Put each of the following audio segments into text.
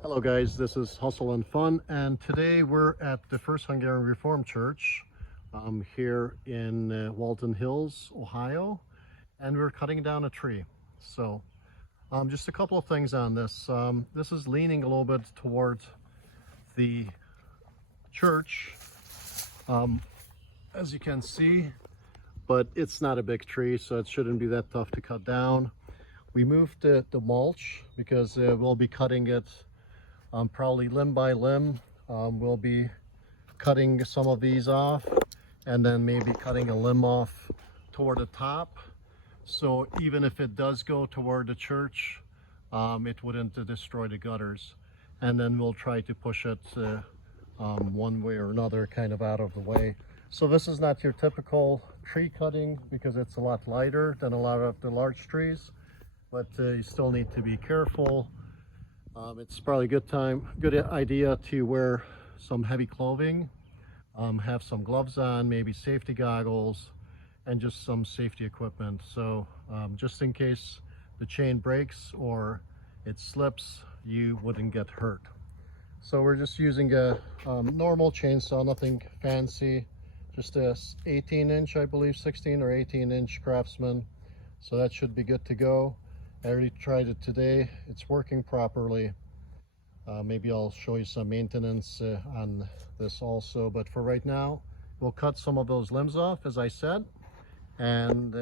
Hello guys, this is Hustle and Fun, and today we're at the First Hungarian Reformed Church here in Walton Hills, Ohio, and we're cutting down a tree. So just a couple of things on this. This is leaning a little bit towards the church, as you can see, but it's not a big tree, so it shouldn't be that tough to cut down. We moved the mulch because we'll be cutting it probably limb by limb. We'll be cutting some of these off and then maybe cutting a limb off toward the top. So even if it does go toward the church, it wouldn't destroy the gutters. And then we'll try to push it one way or another kind of out of the way. So this is not your typical tree cutting because it's a lot lighter than a lot of the large trees, but you still need to be careful. It's probably a good idea to wear some heavy clothing, have some gloves on, maybe safety goggles, and just some safety equipment. So just in case the chain breaks or it slips, you wouldn't get hurt. So we're just using a normal chainsaw, nothing fancy, just a 18-inch, I believe, 16 or 18-inch Craftsman. So that should be good to go. I already tried it today. It's working properly. Maybe I'll show you some maintenance on this also. But for right now, we'll cut some of those limbs off, as I said, and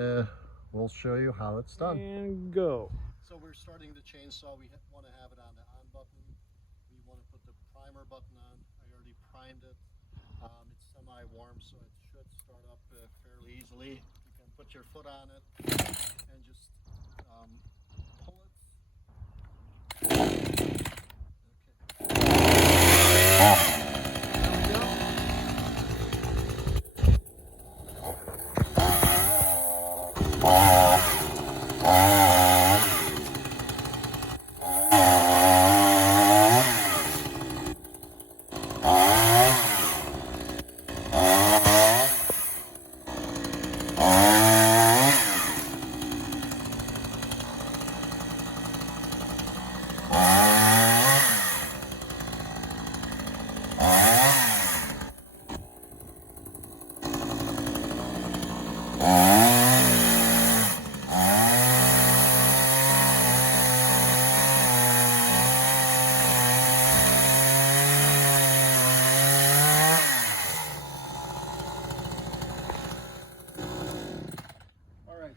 we'll show you how it's done. And go. So we're starting the chainsaw. We want to have it on the on button. We want to put the primer button on. I already primed it. It's semi-warm, so it should start up fairly easily. You can put your foot on it and just pull it.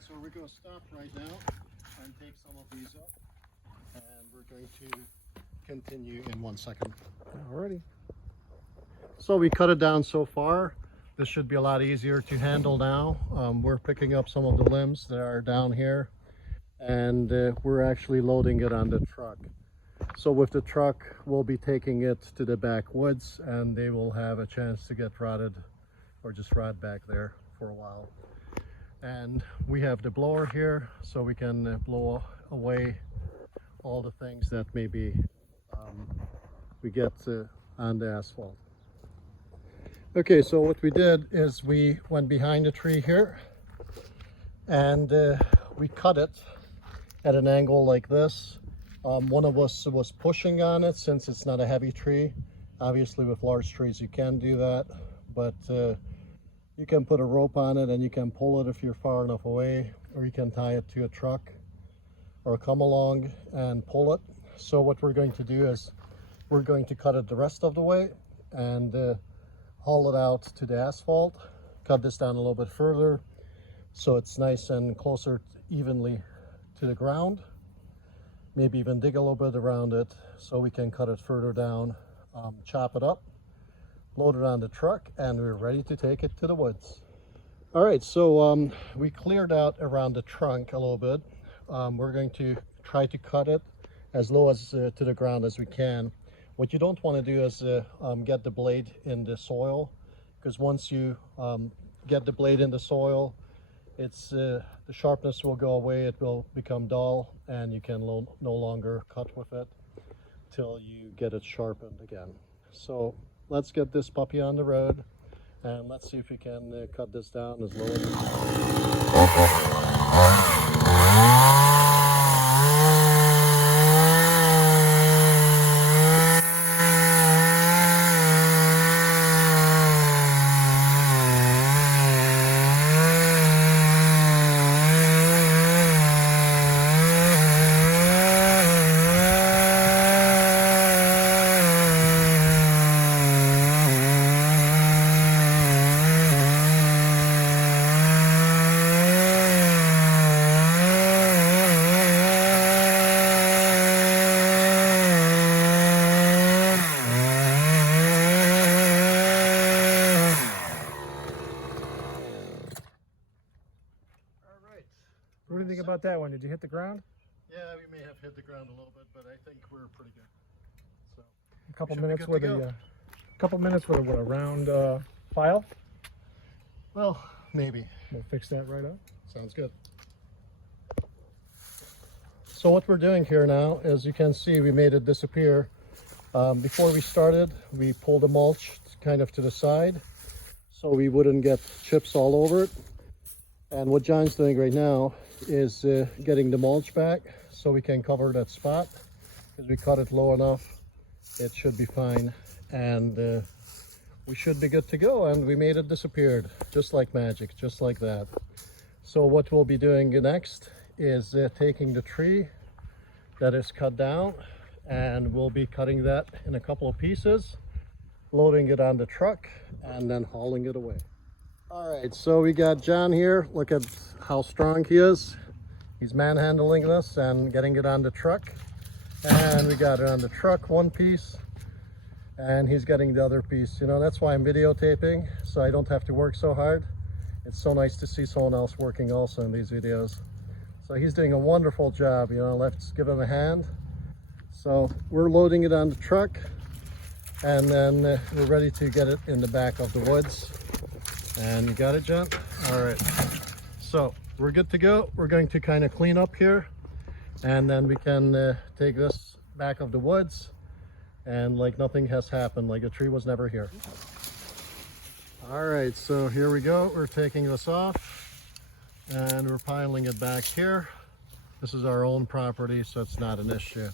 So we're going to stop right now and take some of these up, and we're going to continue in 1 second. Alrighty. So we cut it down so far. This should be a lot easier to handle now. We're picking up some of the limbs that are down here, and we're actually loading it on the truck. So with the truck, we'll be taking it to the backwoods, and they will have a chance to get rotted or just rot back there for a while. And we have the blower here, so we can blow away all the things that maybe we get on the asphalt. Okay, so what we did is we went behind the tree here and we cut it at an angle like this. One of us was pushing on it since it's not a heavy tree. Obviously with large trees you can do that, but you can put a rope on it and you can pull it if you're far enough away, or you can tie it to a truck or come along and pull it. So what we're going to do is we're going to cut it the rest of the way and haul it out to the asphalt, cut this down a little bit further so it's nice and closer evenly to the ground. Maybe even dig a little bit around it so we can cut it further down, chop it up, load it on the truck, and we're ready to take it to the woods. All right, so we cleared out around the trunk a little bit. We're going to try to cut it as low as to the ground as we can. What you don't want to do is get the blade in the soil, because once you get the blade in the soil, it's the sharpness will go away, it will become dull, and you can no longer cut with it till you get it sharpened again. So let's get this puppy on the road, and let's see if we can cut this down as low as we can. about that one? Did you hit the ground? Yeah, we may have hit the ground a little bit, but I think we're pretty good. So A couple should be minutes good with to a couple minutes with a round file. well, maybe. We'll fix that right up. Sounds good. So what we're doing here now, as you can see, we made it disappear. Before we started, we pulled the mulch kind of to the side so we wouldn't get chips all over it. And what John's doing right now is getting the mulch back so we can cover that spot. Because we cut it low enough, it should be fine. And we should be good to go. And we made it disappeared, just like magic, just like that. So what we'll be doing next is taking the tree that is cut down, and we'll be cutting that in a couple of pieces, loading it on the truck, and then hauling it away. All right, so we got John here. Look at how strong he is. He's manhandling this and getting it on the truck. And we got it on the truck, one piece, and he's getting the other piece. You know, that's why I'm videotaping, so I don't have to work so hard. It's so nice to see someone else working also in these videos. So he's doing a wonderful job, you know, let's give him a hand. So we're loading it on the truck, and then we're ready to get it in the back of the woods. And you got it, John? All right. So we're good to go. We're going to kind of clean up here, and then we can take this back of the woods, and like nothing has happened, like a tree was never here. All right, so here we go. We're taking this off and we're piling it back here. This is our own property, so it's not an issue.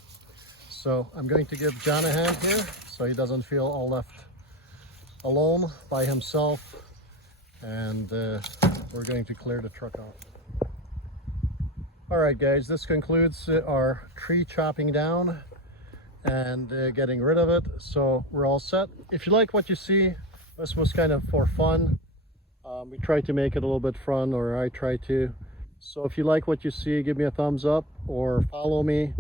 So I'm going to give John a hand here so he doesn't feel all left alone by himself. And we're going to clear the truck off. All right, guys, this concludes our tree chopping down and getting rid of it. So we're all set. If you like what you see, this was kind of for fun. We tried to make it a little bit fun, or I try to. So if you like what you see, give me a thumbs up, or follow me,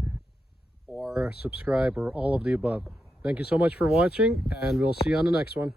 or subscribe, or all of the above. Thank you so much for watching, and we'll see you on the next one.